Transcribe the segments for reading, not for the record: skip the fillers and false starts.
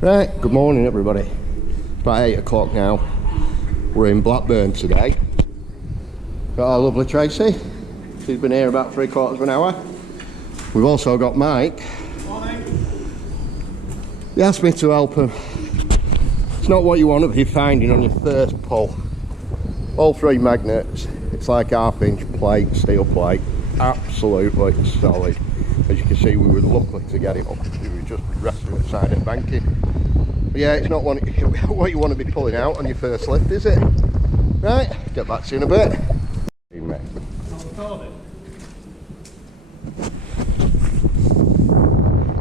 Right, good morning everybody. It's about 8 o'clock now. We're in Blackburn today. Got our lovely Tracy. She's been here about 3/4 of an hour. We've also got Mike. Morning. He asked me to help him. It's not what you want to be finding on your first pull. All 3 magnets. It's like 1/2 inch plate, steel plate. Absolutely solid. As you can see, we were lucky to get it up. We were just resting at the side of the banking. But yeah, it's not what you want to be pulling out on your first lift, is it? Right, get back to you in a bit.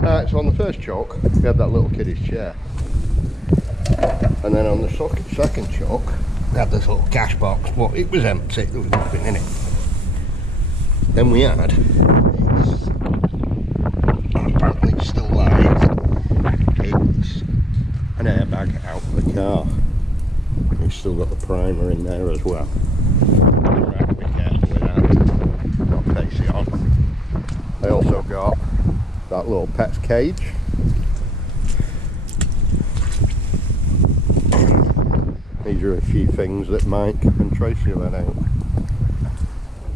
Right, so on the first chuck, we had that little kiddie's chair. And then on the second chuck, we had this little cash box, but it was empty, there was nothing in it. Then we had this, apparently it's still live, it's an airbag out of the car. You've still got the primer in there as well. You have to be careful with that, not face it on. I also got that little pet's cage. These are a few things that Mike and Tracy have had out.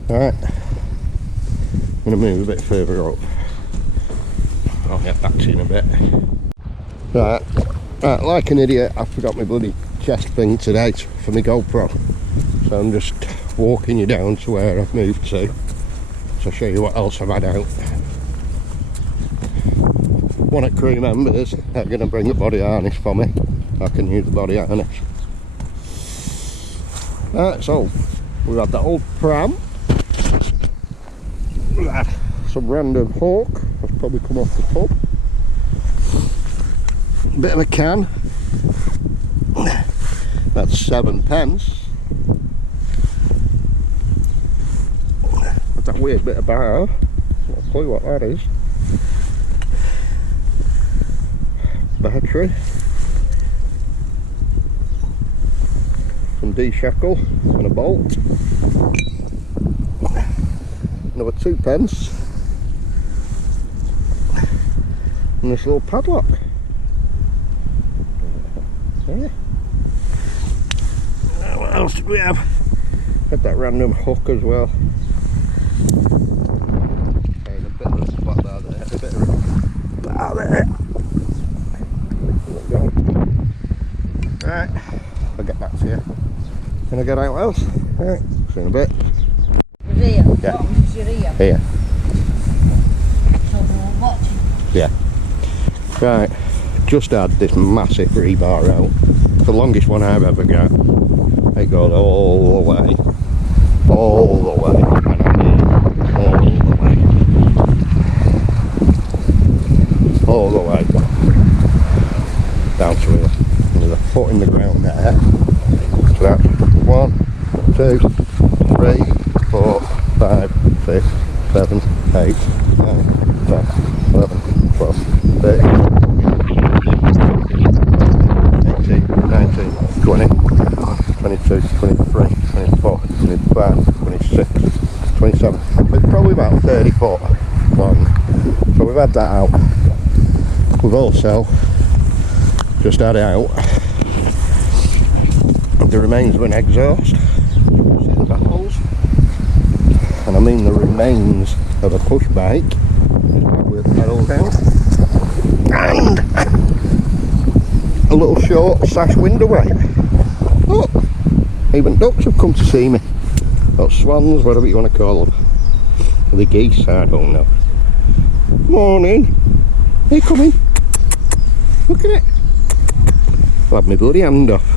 Alright, I'm going to move a bit further up. I'll get back to you in a bit. Right, like an idiot, I forgot my bloody chest thing today for my GoPro. So I'm just walking you down to where I've moved to. So I'll show you what else I've had out. One of crew members, they're going to bring a body harness for me. I can use the body harness. Right, so we've had that old pram. We've had some random hawk that's probably come off the pub. A bit of a can. That's 7p. That's that weird bit of bar. Not a clue what that is. Battery. Some D-shackle and a bolt. Another 2p. And this little padlock. Yeah. What else did we have? Had that random hook as well. And a bit of what there, a bit of that there. Right, I'll get back to you. Can I get out else? Right, see you in a bit. Here? Yeah. What your ear? Here. So we're watching. Yeah. Right, just had this massive rebar out. The longest one I've ever got. It goes all the way. All the way. And I mean all the way. All the way. Down to here. There's a foot in the ground there. So that's 1, 2, 3, 4, 5, 6, 7, 8, 9, 10, 11, 12, 13, 18, 19, 20, 22, 23, 24, 25, 26, 27. It's probably about 30 foot long. So we've had that out. We've also just had out the remains of an exhaust. See the baffles? And I mean the remains of a push bike with pedal down. And a little short sash window wipe. Look, even ducks have come to see me. Or swans, whatever you want to call them. Or the geese, I don't know. Morning. Hey, come in. Look at it. I'll have my bloody hand off.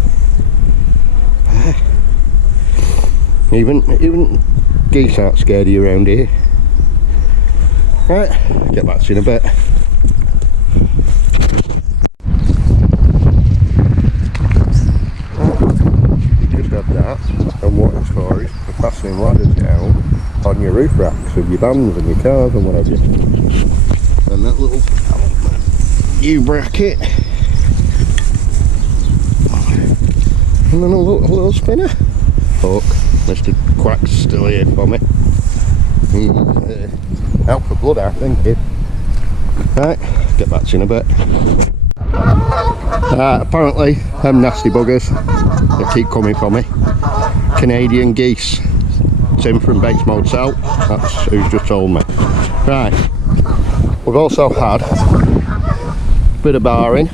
Even geese aren't scared of you around here. Right, get back to you in a bit. You just had that, and what it's for is for fastening ladders down on your roof racks of your vans and your cars and whatever. And that little U-bracket. And then a little spinner. Hook. Mr. Quack's still here for me. He's out for blood, I think. Right, get back to you in a bit. Apparently, them nasty buggers, they keep coming for me. Canadian geese. Tim from Bates Motel, that's who's just told me. Right, we've also had a bit of barring.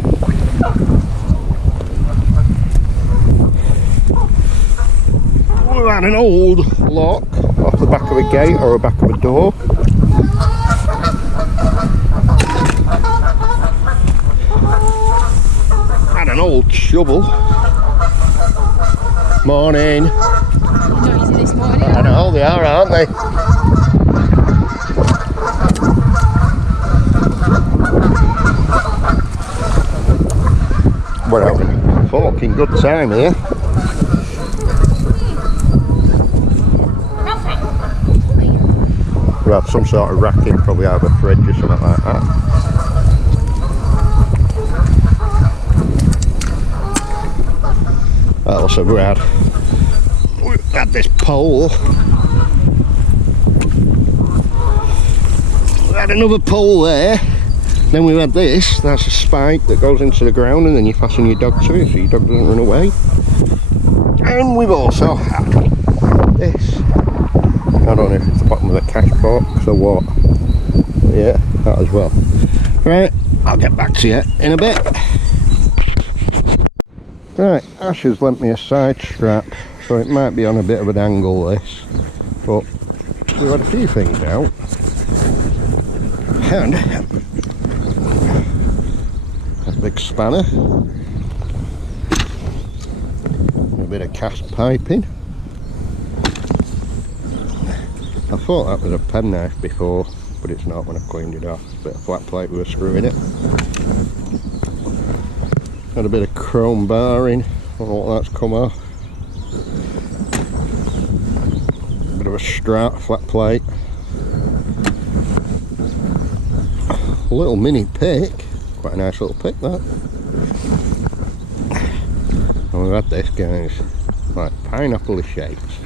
We've had an old lock off the back of a gate or the back of a door. Had an old shovel. Morning. Noisy this morning. I know they are, aren't they? We're having a fucking good time here. We have some sort of racking, probably out of a fridge or something like that. Also, we had this pole. We had another pole there. Then we had this. That's a spike that goes into the ground, and then you fasten your dog to it so your dog doesn't run away. And we've also had this. I don't know if it's the bottom of the cash box or what. But yeah, that as well. Right, I'll get back to you in a bit. Right, Ash has lent me a side strap, so it might be on a bit of an angle this, but we've had a few things out. And a big spanner, and a bit of cast piping. I thought that was a penknife before, but it's not when I cleaned it off. A bit of flat plate with a screw in it. Had a bit of chrome barring, I don't know what that's come off. Bit of a strap, flat plate. A little mini pick, quite a nice little pick that. And we've had this, guys, like pineapple shaped.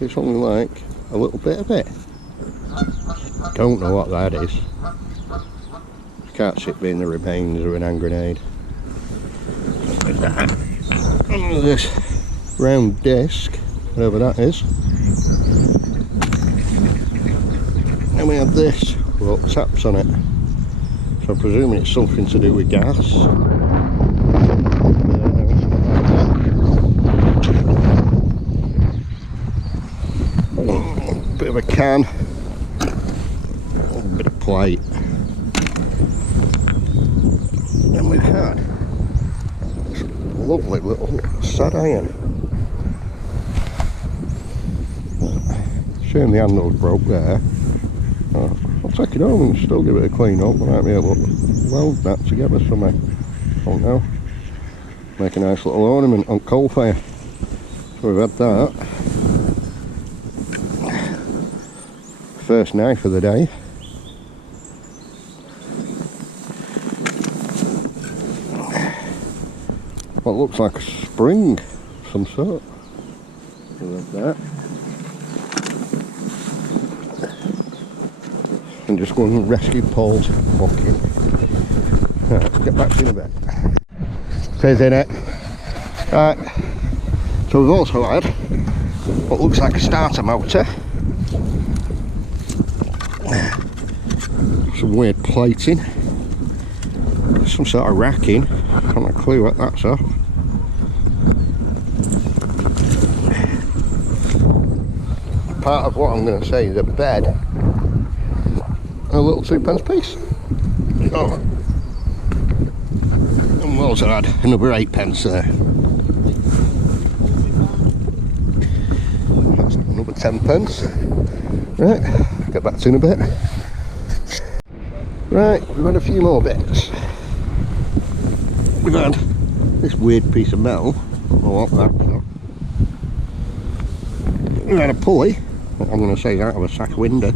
It's only like a little bit of it. Don't know what that is. Can't see it being the remains of an hand grenade. And this round disc, whatever that is. And we have this with little taps on it. So I'm presuming it's something to do with gas. Bit of a can. A bit of plate. And we've had this lovely little sad iron. Shame the handle's broke there. I'll take it home and still give it a clean up. I might be able to weld that together somewhere. Don't know. Make a nice little ornament on coal fire. So we've had that. First knife of the day. What looks like a spring of some sort. Like that. And just go and rescue Paul's bucket. Right, let's get back to you in a bit. Says in it. Right. So we've also had what looks like a starter motor. Some weird plating. Some sort of racking. I haven't a clue what that's off. Part of what I'm going to say is a bed and a little 2p piece. Oh. And we also had another 8p there. That's another 10p. Right, get back to you in a bit. Right, we've had a few more bits. We've had this weird piece of metal. I don't know what that's for. We've had a pulley. I'm going to say that of a sack window.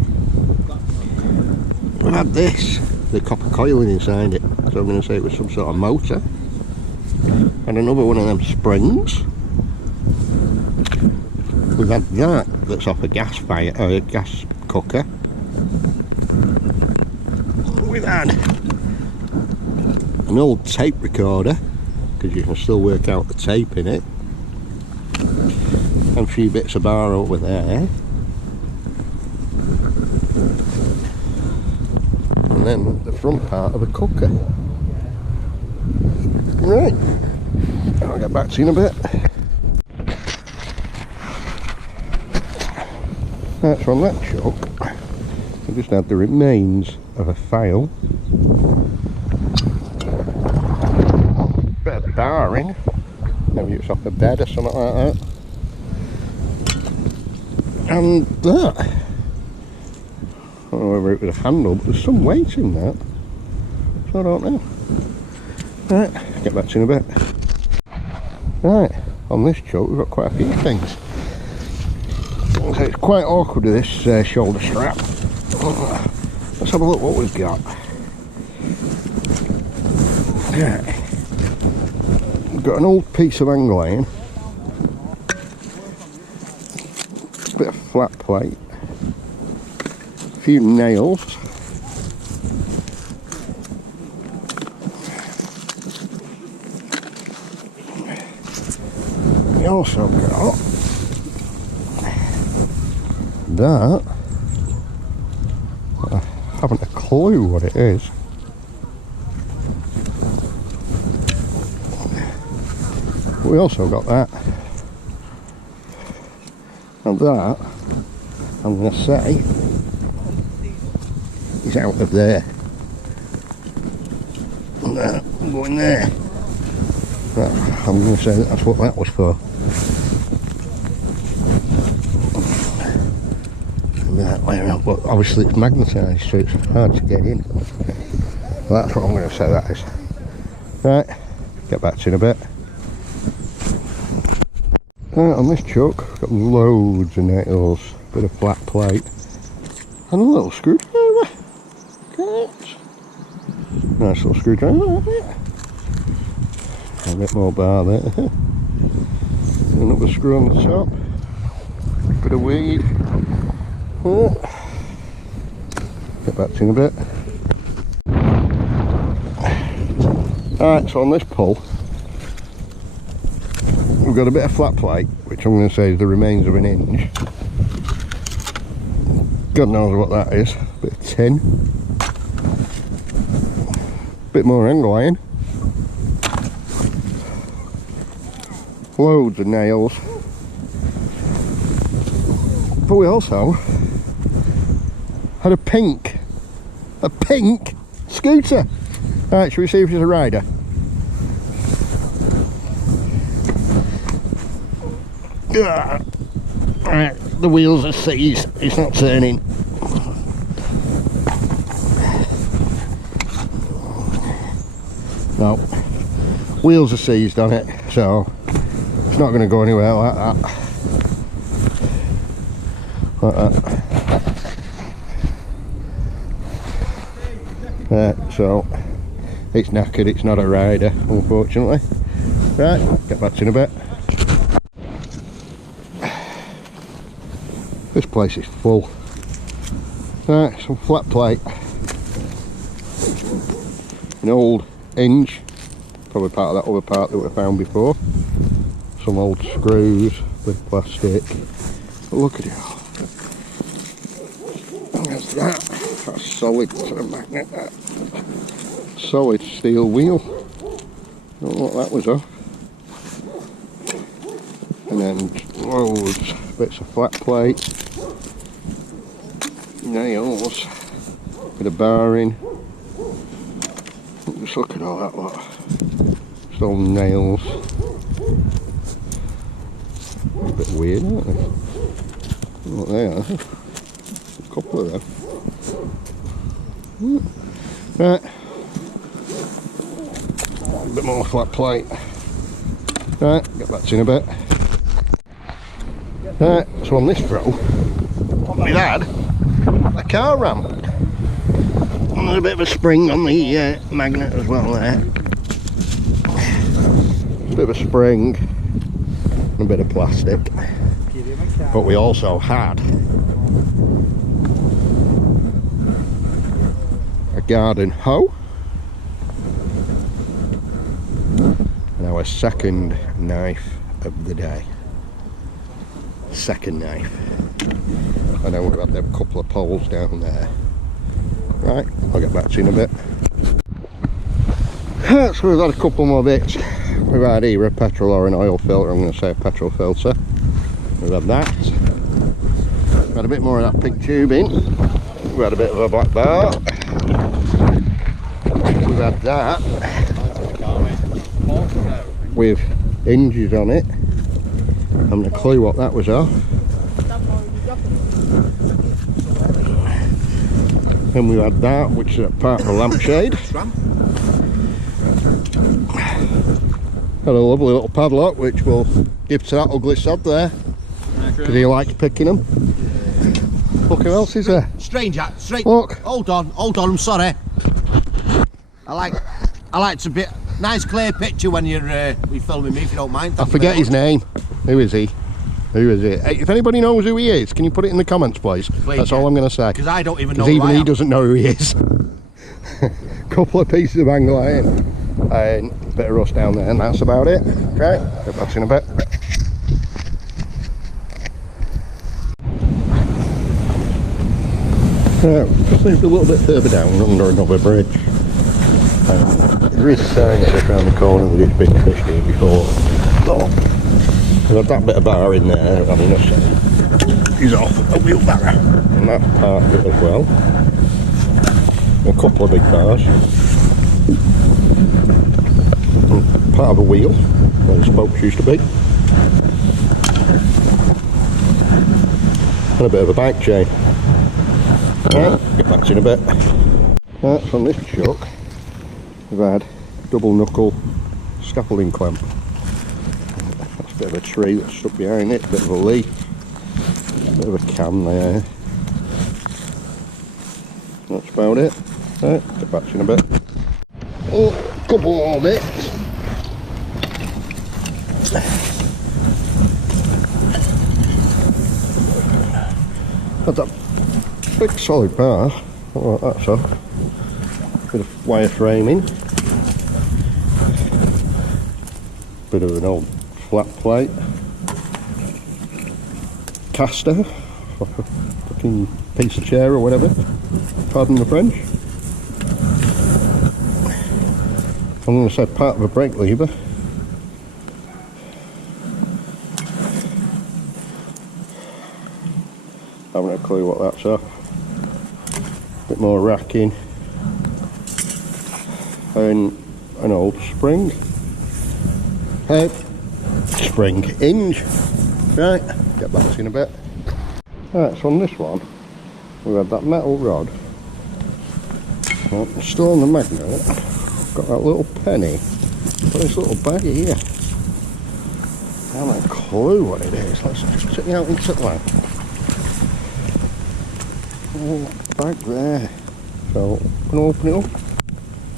We've had this, the copper coiling inside it. So I'm going to say it was some sort of motor. And another one of them springs. We've had that that's off a gas fire, or a gas cooker. We've had an old tape recorder because you can still work out the tape in it. And a few bits of bar over there. And then the front part of the cooker. Right, I'll get back to you in a bit. Right, so on that chuck, I just had the remains of a file. Bit of barring, maybe it's off a bed or something like that. And that, I don't know whether it was a handle, but there's some weight in that, so I don't know. Right, get back to you in a bit. Right, on this chuck we've got quite a few things. So it's quite awkward with this shoulder strap. Let's have a look what we've got. Right. We've got an old piece of angle iron. A bit of flat plate. A few nails. We also got that. I haven't a clue what it is. We also got that. And that, I'm going to say, is out of there. And that, going there. That, I'm going to say that's what that was for. That way around, but obviously it's magnetised, so it's hard to get in. Well, that's what I'm going to say that is. Right, get back to you in a bit. Right, on this chuck, I've got loads of nails, a bit of flat plate, and a little screwdriver. Look at it. Nice little screwdriver, isn't it? A bit more bar there. Another screw on the top. Bit of weed. Get back to you in a bit. Alright, so on this pull, we've got a bit of flat plate, which I'm going to say is the remains of an hinge. God knows what that is. A bit of tin. Bit more angle iron. Loads of nails. But we also had a pink scooter. Alright, shall we see if it's a rider? Right, the wheels are seized, it's not turning. No, wheels are seized on it, so it's not going to go anywhere like that. Like that. Right, so it's knackered, it's not a rider, unfortunately. Right, get back to you in a bit. This place is full. Right, some flat plate. An old hinge, probably part of that other part that we found before. Some old screws with plastic. But look at it all. There's that. That's solid sort of magnet, that. Solid steel wheel. Don't know what that was of. And then loads bits of flat plate. Nails. Bit of barring. Just look at all that lot. Just all nails. A bit weird, aren't they? What they are. A couple of them. Right. A bit more flat plate. Right, get back to you in a bit. Right, so on this throw, what we had, a car ramp. And there's a bit of a spring on the magnet as well there. A bit of a spring and a bit of plastic. But we also had a garden hoe and our our second knife of the day. Second knife. And then we've had them couple of poles down there. Right, I'll get back to you in a bit. So we've had a couple more bits. We've had either a petrol or an oil filter. I'm going to say a petrol filter. We've had that. We've had a bit more of that pig tubing. We've had a bit of a black bar. We've had that with hinges on it. I haven't a clue what that was off. Then we had that, which is a part of a lampshade. Had a lovely little padlock, which we'll give to that ugly sod there, because he likes picking them. Look who else is there. Stranger, Look. Hold on, I'm sorry. I like to be nice clear picture when you're filming me, if you don't mind. I forget his name. Who is he? Who is it? Hey, if anybody knows who he is, can you put it in the comments, please? That's all I'm going to say. Because I don't even know. Because even he doesn't know who he is. Couple of pieces of angle iron and a bit of rust down there, and that's about it. Right, get back in a bit. Just moved a little bit further down under another bridge. There is signs just around the corner with this big fish here before. Oh, we've had that bit of bar in there, I mean, he's off a wheelbarrow. And that part of it as well. A couple of big bars. And part of a wheel where the spokes used to be. And a bit of a bike chain. Right, get back to you in a bit. Right, so on this chuck we've had double knuckle scaffolding clamp. That's a bit of a tree that's stuck behind it, a bit of a leaf, a bit of a cam there. That's about it. Right, get back to you in a bit. Oh, a couple more bits. Had that big solid bar, like that, so bit of wire framing, bit of an old flat plate, caster, like a fucking piece of chair or whatever, pardon the French. I'm going to say part of a brake lever. I haven't a clue what that's off. Bit more racking. And an old spring. Spring hinge. Right, get back to you in a bit. Right, so on this one, we've had that metal rod. Well, still on the magnet. Got that little penny. Got this little bag here. I haven't a clue what it is. Let's just take it out into the light. Oh, bag there. So I'm going to open it up,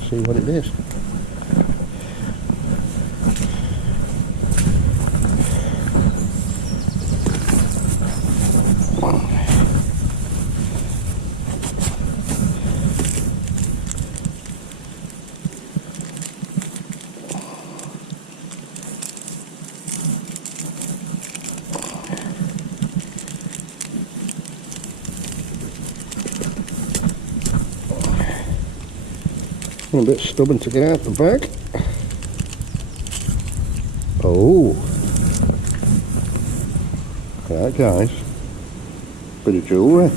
see what it is. I'm a bit stubborn to get out the bag. Oh, look at that, guys. Bit of jewellery.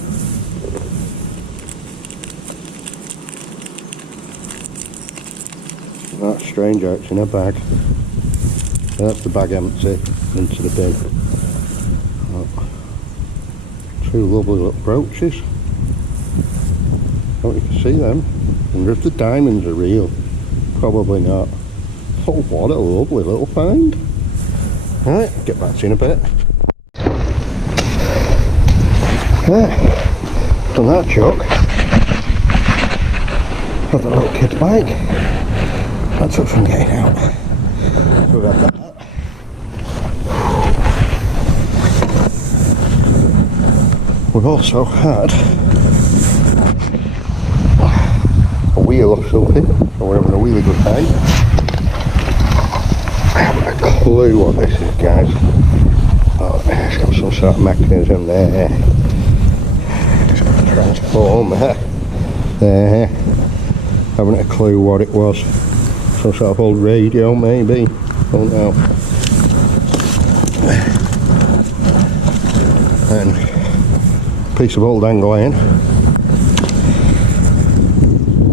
That's strange how it's in a bag. That's the bag empty into the bin. Oh. Two lovely little brooches. I don't know if you can see them. I wonder if the diamonds are real. Probably not. Oh, what a lovely little find. Right, get back to you in a bit. Right, done that chuck. Had that little kid's bike. That took some getting out. So we've had that. We've also had a wheel of something, so we're having a really good time. clue what this is, guys. Oh, it's got some sort of mechanism there. It's got a transformer there. Haven't a clue what it was. Some sort of old radio, maybe. Don't know. And a piece of old angle iron.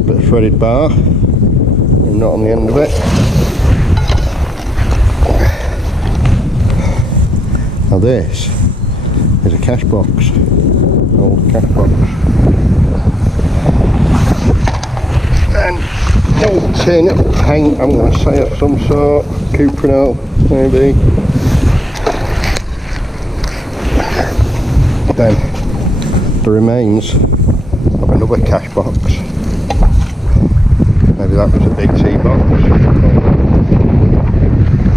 Bit of threaded bar. And not on the end of it. Now this is a cash box, old cash box, and old tin of paint, I'm going to say of some sort, Cuprinol maybe. Then the remains of another cash box, maybe that was a big tea box.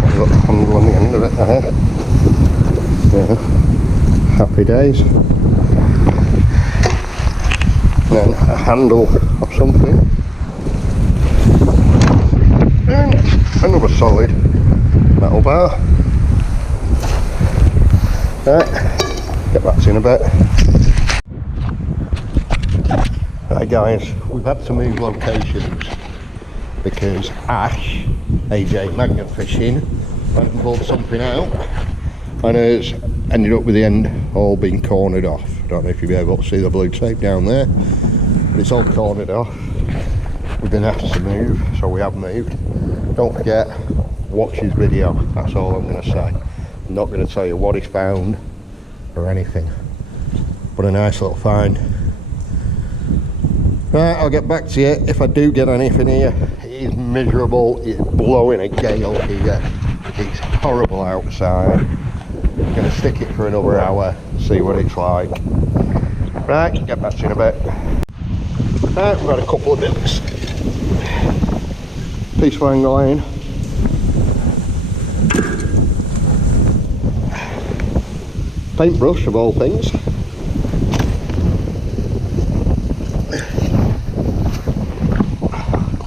I've got the handle on the end of it there. Yeah. Happy days. Then a handle of something. And another solid metal bar. Right, get back to you in a bit. Right guys, we've had to move locations because Ash, AJ Magnet Fishing, went and pulled something out. And it's ended up with the end all being cornered off. Don't know if you'll be able to see the blue tape down there, but it's all cornered off. We've been asked to move, so we have moved. Don't forget, watch his video, that's all I'm going to say. I'm not going to tell you what he's found or anything, but a nice little find. Right, I'll get back to you if I do get anything here. It is miserable, it's blowing a gale here, it's horrible outside. I'm going to stick it for another hour, see what it's like. Right, get back to you in a bit. Right, we've got a couple of bits. Piece of angle iron. Paintbrush of all things.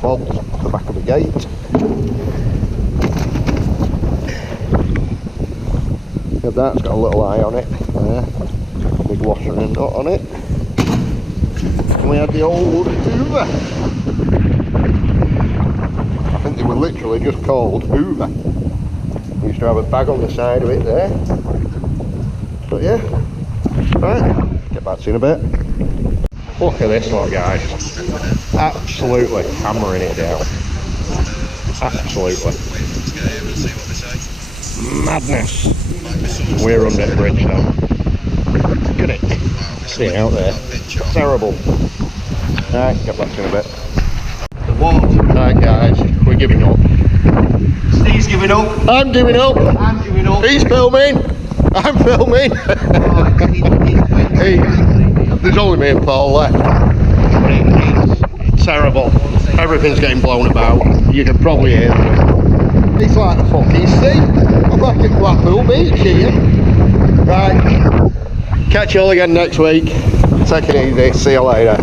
Bolt off the back of the gate. That's got a little eye on it there, big washer and nut on it. And we had the old Hoover. I think they were literally just called Hoover. We used to have a bag on the side of it there. But yeah, right, get back to you in a bit. Look at this lot, guys. Absolutely hammering it down. Absolutely. Madness. We're under the bridge now. Look at it. See it out there. Terrible. Alright, get back to you in a bit. Alright guys, we're giving up. Steve's giving up. I'm giving up. I'm giving up. He's filming. I'm filming. There's only me and Paul left. But it's terrible. Everything's getting blown about. You can probably hear them. It's like the fucking sea. I'm back at Blackburn Beach here. Right. Catch you all again next week. Take it easy. See you later.